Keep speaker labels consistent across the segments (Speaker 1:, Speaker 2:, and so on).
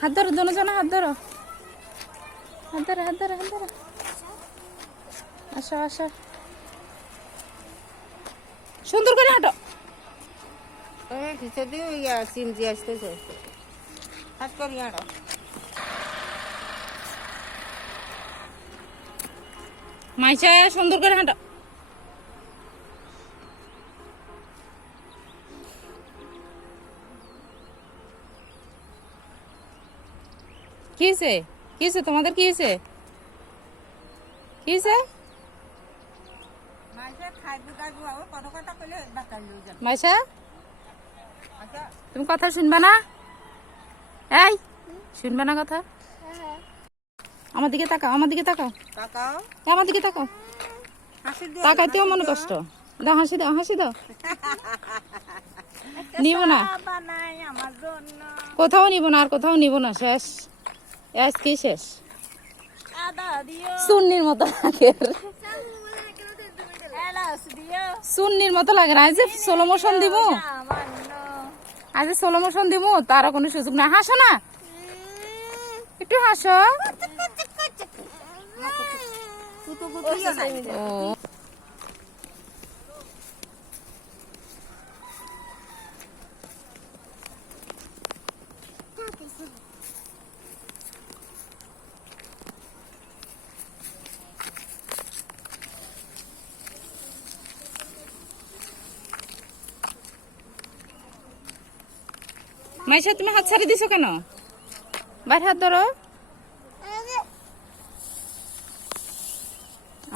Speaker 1: হাত ধরো দুজনে হাত ধরো। হাত ধরো হাত ধরো হাত ধরো। আসো আসো। সুন্দর করে হাঁটো।
Speaker 2: ইয়া আসতেছে। হাত করি
Speaker 1: মাইচা সুন্দর করে হাঁটো। কি হয়েছে? কি হয়েছে? তোমাদের কি হয়েছে? কি হয়েছে? মাইশা তুমি কথা শুনবে না? এই শুনবে না কথা? আমার দিকে তাকাও আমার দিকে তাকাও।
Speaker 2: তাকাও।
Speaker 1: আমার দিকে তাকাও। তাকাইতেও মনে কষ্ট। দাও হাসি দাও হাসি দাও। নিব না। কোথাও নিব না আর কোথাও নিব না শেষ। আজকে শেষ? সুন্নির মতো লাগে। সুন্নির মতো লাগে না আজ যে সোলো মোশন দিব। আজ সোলো মোশন দিব তারও কোনো সুযোগ না হাসো না। একটু হাসো। ও। মাইশা তুমি হাত ছাড়ি দিছো কেন? বাইর হাত ধরো।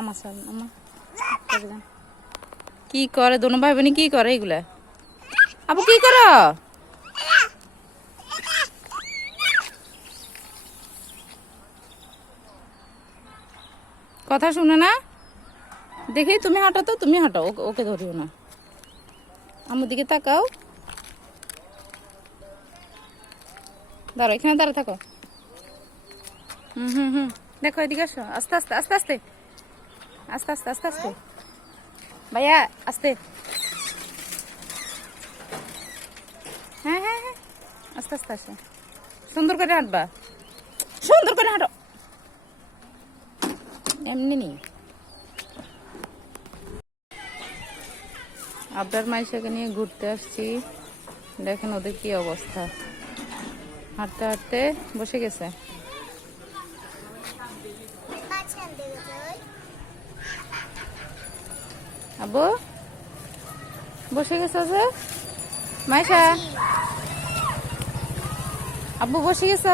Speaker 1: আমার সাল আমার কি করে? দোনো ভাই বোনে কি করে এগুলা? আপু, কি করো? কথা শুনে না। দেখি তুমি হাঁটো তো, তুমি হাঁটো ওকে ধরিও না। আমার দিকে তাকাও। দাঁড়ো এখানে দাঁড়া থাকো। হুম হুম হুম। দেখো, এদিকে আসো। আস্তে আস্তে আস্তে আস্তে। আস্তে আস্তে আস্তে আস্তে। ভাইয়া, আস্তে। হ্যাঁ হ্যাঁ হ্যাঁ। আস্তে আস্তে আসো সুন্দর করে হাঁটবা। সুন্দর করে হাঁটো। এমনি নেই। আবদার মাইশাকে নিয়ে ঘুরতে আসছি। দেখেন ওদের কি অবস্থা। হাঁটতে হাঁটতে বসে গেছে। আবু বসে গেছে যে? মাইশা? আব্বু বসে গেছ?